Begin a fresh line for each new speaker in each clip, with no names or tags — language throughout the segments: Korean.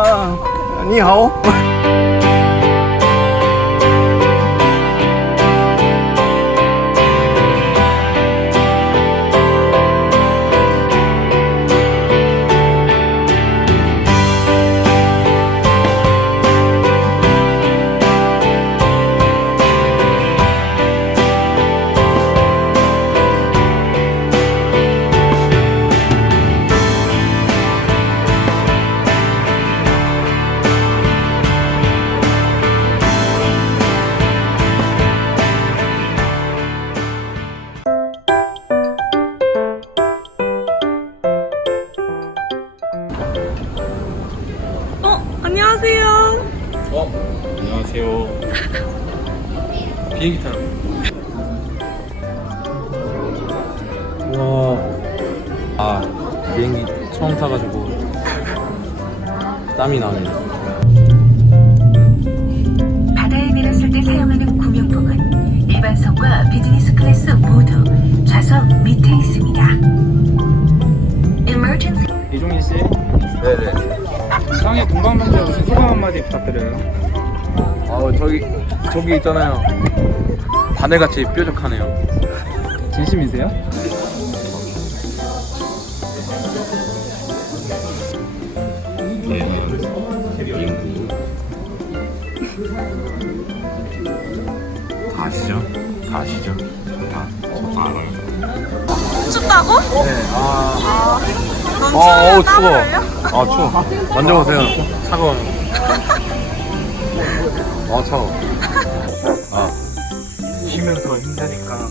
아, 니하
어, 안녕하세요.
비행기 타러. 와, 아 비행기 처음 타가지고 땀이 나네.
바다에 내렸을 때 사용하는 구명봉은 일반석과 비즈니스 클래스 모두 좌석 밑에 있습니다. Emergency
이종민 씨,
네네.
상해 동방명주에 오신 소감 한마디 부탁드려요.
아 저기 저기 있잖아요. 바늘같이 뾰족하네요.
진심이세요?
다 아시죠? 다 아시죠? 다, 다 알아요.
춥다고?
네, 아,
넌
아,
추우면
어우,
땀
추워.
흘려?
아, 추워. 만져보세요. 차가워요. 아, 차가워. 아,
쉬면서 힘드니까.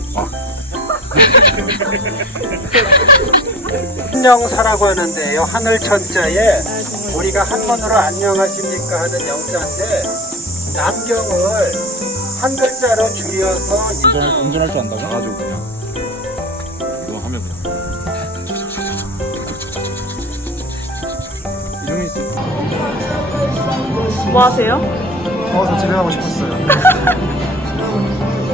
한영사라고 하는데요. 하늘 천자에 우리가 한문으로 안녕하십니까 하는 영자인데 남경을 한 글자로 줄여서
운전, 운전할 줄 안다고?
가가지고 그냥.
뭐 하세요?
더워서 집에 가고 싶었어요.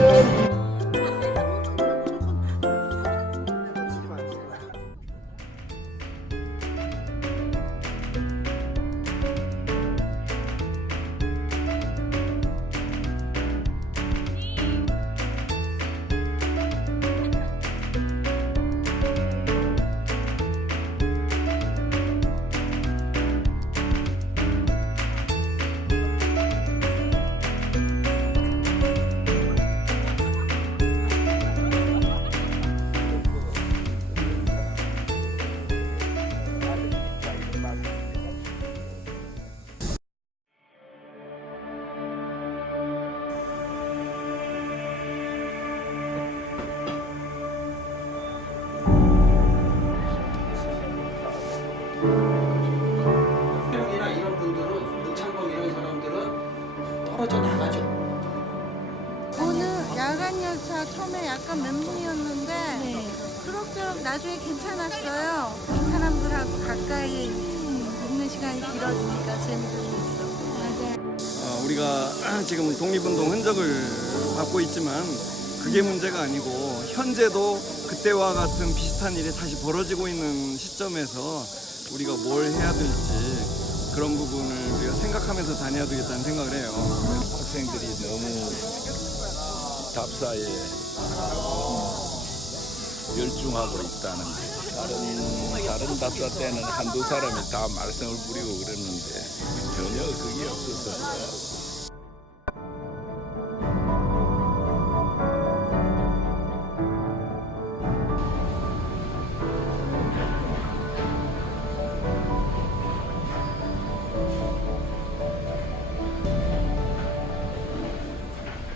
떨어져 나가죠.
오늘 야간 열차 처음에 약간 멘붕이었는데 그럭저럭 나중에 괜찮았어요. 사람들하고 가까이 있는 시간이 길어지니까 재미도 좋았어. 맞아요.
어, 우리가 지금 독립운동 흔적을 받고 있지만 그게 문제가 아니고 현재도 그때와 같은 비슷한 일이 다시 벌어지고 있는 시점에서 우리가 뭘 해야 될지 그런 부분을 우리가 생각하면서 다녀야 되겠다는 생각을 해요.
학생들이 너무 답사에 열중하고 있다는 게 다른 다른 답사 때는 한두 사람이 다 말썽을 부리고 그랬는데 전혀 그게 없어서